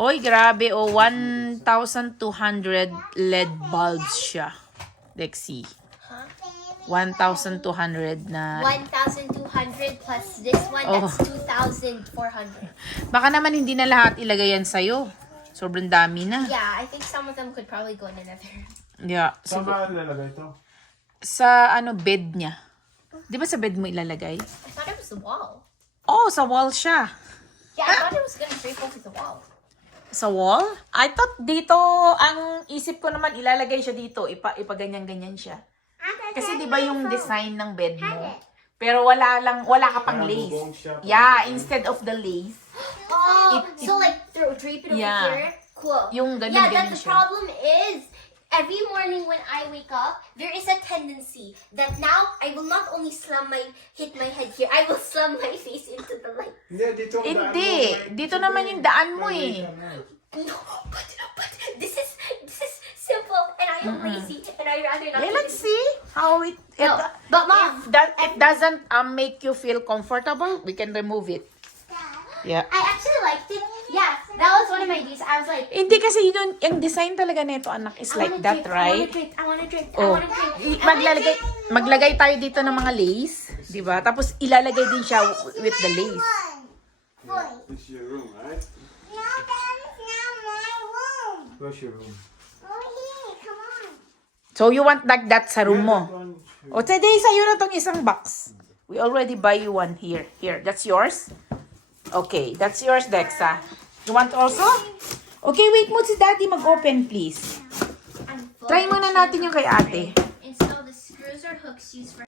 Oy, grabe. 1,200 LED bulbs siya. Lexi. 1,200 na. 1,200 plus this one, that's 2,400. Baka naman hindi na lahat ilagay yan sa'yo. Sobrang dami na. Yeah, I think some of them could probably go in another room. Yeah. Saan ka ilalagay ito? Sa bed niya. Di ba sa bed mo ilalagay? I thought it was the wall. Oh, sa wall siya. Yeah, I thought it was gonna drape over the wall. Sa wall? I thought dito, ang isip ko naman ilalagay siya dito. Ipaganyan-ganyan siya. Kasi di ba yung design ng bed mo? Pero wala ka pang lace. Yeah, instead of the lace. Oh, so like drape it over here? Cool. Yung Yeah, ganyan that's the siya. problem is, every morning when I wake up, there is a tendency that now I will not only hit my head here, I will slam my face into the light. Hindi. Dito naman yung daan mo eh. No, but this is simple, and I am lazy, and I rather not. Yeah, let's see how it... No, but Mom, if it doesn't make you feel comfortable, we can remove it. Yeah. I actually liked it. Yeah, that was one of my ideas. I was like, Hindi kasi yun, yung design talaga nito, anak, is like that, right? I wanna drink. Oh. I wanna drink. Maglagay tayo dito ng mga lace, di ba? Tapos ilalagay din siya with the lace. This is your room, right? No, that is not my room. Where's your room? Oh, here, come on. So you want like that sa room mo? O today, sa'yo na tong isang box. We already buy you one here. Here, that's yours? Okay, that's yours, Dexa. You want also? Okay, wait mo si Daddy mag-open, please. Try muna natin yung kay ate. And so the screws or hooks used for